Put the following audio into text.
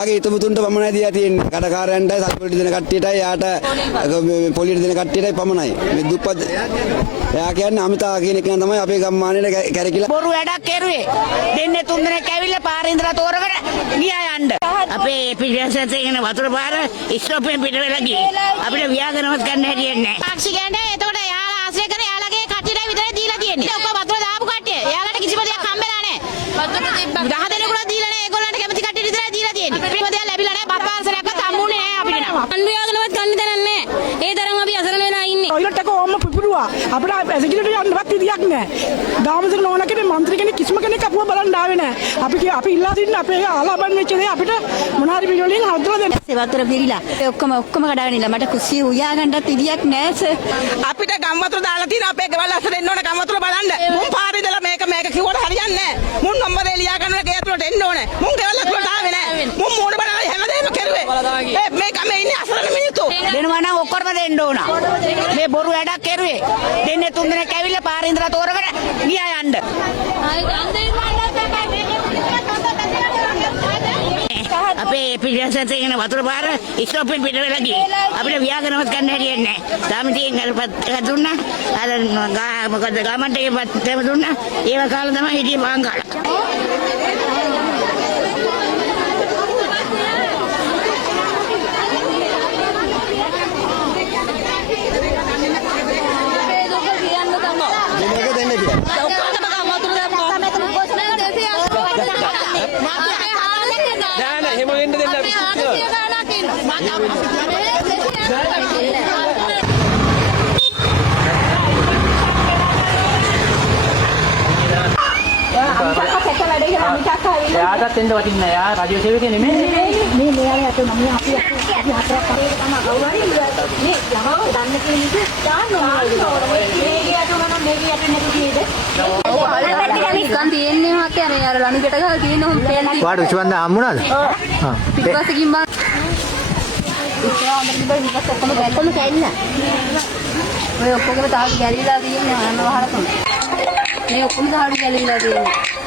ආගේ ඉතුමුතුන්ට පමණයි දීලා තියෙන්නේ. කඩකාරයන්ටයි සල්පොලි දෙන කට්ටියටයි යාට පොලියට දෙන කට්ටියටයි පමණයි. මේ දුප්පත් එයා කියන්නේ අමිතා කියන එක තමයි අපේ ගම්මානයේ කැරකිලා බොරු වැඩක් කරුවේ. දෙන්නේ තුන් දෙනෙක් ඇවිල්ලා පාරේ ඉඳලා තෝරගෙන ගියා යන්න. අපේ පිටිපස්සෙන් තියෙන වතුර පාර ස්ටොප්ෙන් පිට වෙලා ගියේ. අපිට ව්‍යාකරණවත් ගන්න හැටියෙන්නේ නැහැ. පාක්ෂිකයන්ට එතකොට යාලා ආශ්‍රය කරේ යාලගේ කට්ටියට විතරයි දීලා තියෙන්නේ. ඔක්කොම වතුර දාපු කට්ටිය. යාලට කිසිම දෙයක් හම්බෙලා නැහැ. වතුර තිබ්බා. 10 දෙනෙකුට දීලා නැහැ. ඒගොල්ලන්ට කැමති කට්ටියට විතරයි දීලා තියෙන්නේ. කිසිම දෙයක් ලැබිලා නැහැ. බත් පාර්සලයක්වත් හම්බුනේ නැහැ අපිට නම්. අන්ව්‍යාකරණවත් ගන්න තැනක් නැහැ. ඒ තරම් අපි අසරණ වෙලා ඉන්නේ. टॉयलेट को ओम पिपुरुआ අපිට ඇසිකිලට යන්නවත් විදියක් නැහැ. ගාමසක නෝන කෙනෙක් മന്ത്രി කෙනෙක් කිසිම කෙනෙක් අපුව බලන්න ආවේ නැහැ. අපි ඉල්ලා සිටින අපේ ආලාබන් වෙච්ච දේ අපිට මොනාරි පිළිවෙලින් හදලා දෙන්න. වතුර පිරීලා ඔක්කොම කඩාගෙන ඉන්න මට කුස්සිය උයා ගන්නත් විදියක් නැහැ සර්. අපිට ගම් වතුර දාලා තියෙන අපේ ගෙවල් අස්සේ දෙන්න ඕනේ ගම් වතුර බලන්න. මුන් පාරේ ඉඳලා මේක කිව්වට හරියන්නේ නැහැ. මුන් නම්බරේ ලියා ගන්න ගේ ඇතුළට එන්න ඕනේ. මුන් ගෙවල් ඇතුළට ආවේ නැහැ. මුන් මෝඩ බලලා හැමදේම කෙරුවේ. මේ ගමේ ඉන්නේ අසරණ මිනිස්සු. දෙනවා නම් ඔක්කොම දෙන්න ඕන. මේ බොරු වැඩක් කරුවේ. දෙන්නේ තුන් දෙනෙක් ඇවිල්ලා පාරේ ඉඳලා තෝරගෙන ගියා යන්න. අපේ පිටිපස්සෙන් තියෙන වතුර පාර ස්ටොප්ෙන් පිට වෙලා ගියේ. අපිට ව්‍යාකරණවත් ගන්න හැටියෙන්නේ නැහැ. සමිතියෙන් අර දුන්නා. අර මොකද ගාමන්ට ඒව දුන්නා. ඒව කාලා තමයි හිටියේ පාන් කාලා. එයාටත් එන්න වටින්නේ නැහැ. යා රාජ්‍ය සේවකයෙ නෙමෙයි. මේ මෙයාට මම අපි හතරක් කරේ තමයි කවුරුහරි මේ යහව දන්න කෙනෙක් දාන්න ඕනේ. මේකයට උනනම් මේකයට නැතු කීයද? නිකන් තියෙන්නේ මාත් අර ලණුකට ගහලා තියෙන උන් පේන්නේ. වාඩි උචවන්න හම්බුණාද? හා. පිටපස්සකින් බා. ඉස්සරහට ඔක්කොම කැල්ල. ඔය ඔක්කොම තාඩි ගැලිලා තියෙන්නේ අන්න වහරකම. මේ ඔක්කොම තාඩි ගැලිලා තියෙන්නේ.